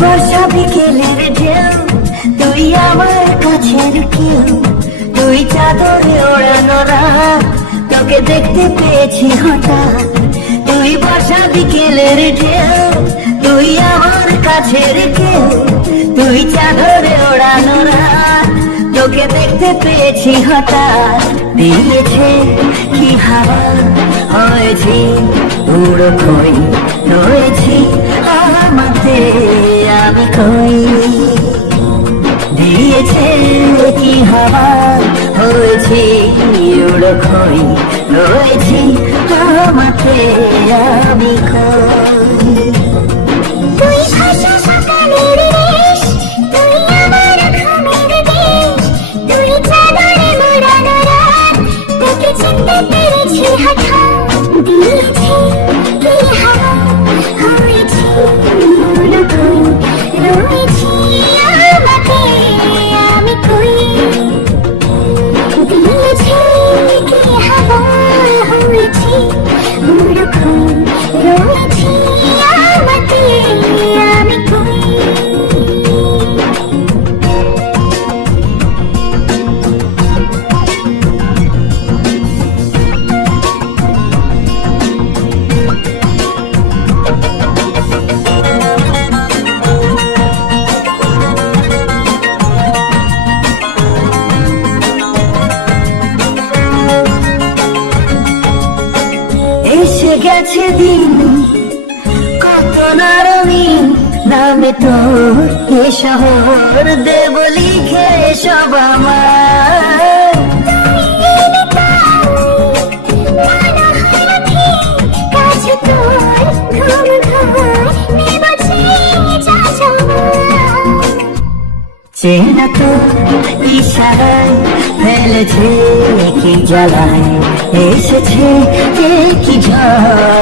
বর্ষা বিকেলের ঢেউ, তুই আমার কাছের কেউ, তুই চাদরে ওড়ানো রাত, তোকে দেখতে পেয়েছি হঠাৎ। তুই বর্ষা বিকেলের ঢেউ, তুই আমার কাছের কেউ, তুই চাদরে ওড়ানো রাত, তোকে দেখতে পেয়েছি হঠাৎ। দিয়েছে কি হাওয়া, হয়েছি উড়ো খই, রয়েছি আমাতে আমি কই। দিয়েছে কি হাওয়া, হয়েছি উড়ো খই, রয়েছি আমাতে আমি কই। তুই ভাষা সকালের রেশ, তুই আমার ঘুমের দেশ, তুই চাদরে মোড়ানো রাত, তোকে চিনতে পেরেছি হঠাৎ। দিয়েছি কি হাওয়া, হয়েছি উড়ো খই, রয়েছি আমাতে আমি কই। দিয়েছি কি হাওয়া, হয়েছি উড়ো খই, রয়েছি আমাতে আমি কই। এসে গেছে দিন কত না রঙিন, নামে তোর এ শহর দেব লিখে সব আমার। চেনা তো ইশারায় ফেলেছে কি জ্বালায়, এসেছে কি ঝড়